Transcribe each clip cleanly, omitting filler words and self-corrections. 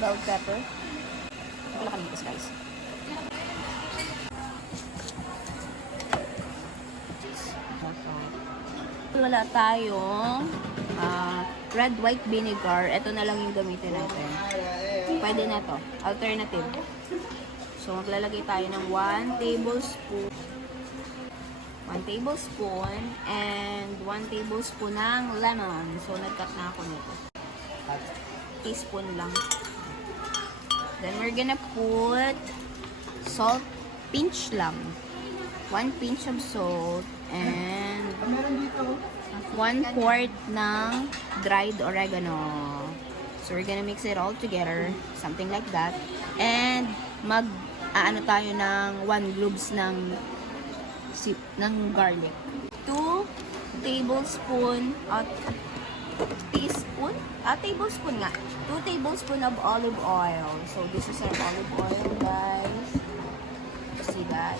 bell pepper. Wala kami guys. Wala tayong red white vinegar. Ito na lang yung gamitin natin. Pwede na to. Alternative. So, maglalagay tayo ng 1 tablespoon. 1 tablespoon and 1 tablespoon ng lemon. So, nag-cut na ako nito. Teaspoon lang. Then, we're gonna put salt, pinch lang. 1 pinch of salt and 1/4 ng dried oregano. So, we're gonna mix it all together. Something like that. And, ano tayo ng 1 globes ng garlic. 2 tablespoon tablespoon nga. 2 tablespoon of olive oil. So, this is our olive oil, guys. See that?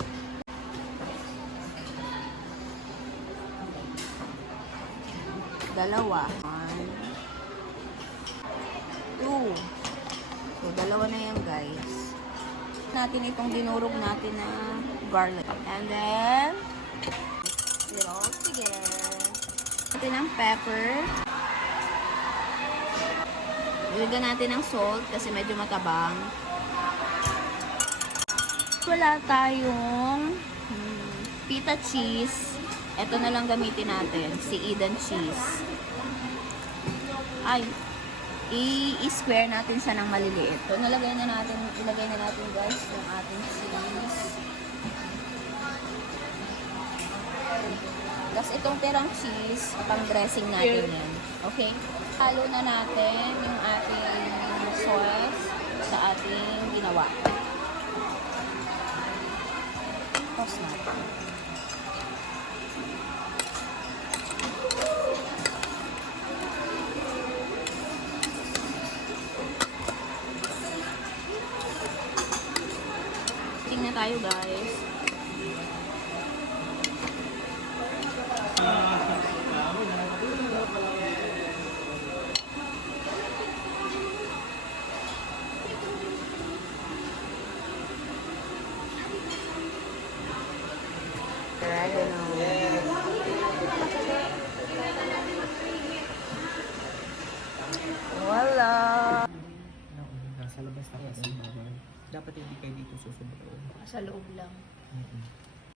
Dalawa. 1, 2. So, dalawa na yan, guys. Natin itong dinurog natin na garlic. And then, mix it all together. Natin ang pepper. Ilagyan natin ang salt kasi medyo matabang. Wala tayong pita cheese. Ito na lang gamitin natin, si Edam cheese. Ay, i-square natin siya ng maliliit. So, ilagay na natin guys yung ating cheese. Tapos itong tirang cheese, pang dressing natin yan. Okay? Halo na natin yung ating sauce sa ating ginawa. Toss natin. Tingnan tayo guys. Wala. Nasa labas na kasi. Dapat hindi kayo dito susubukan. Sa loob lang.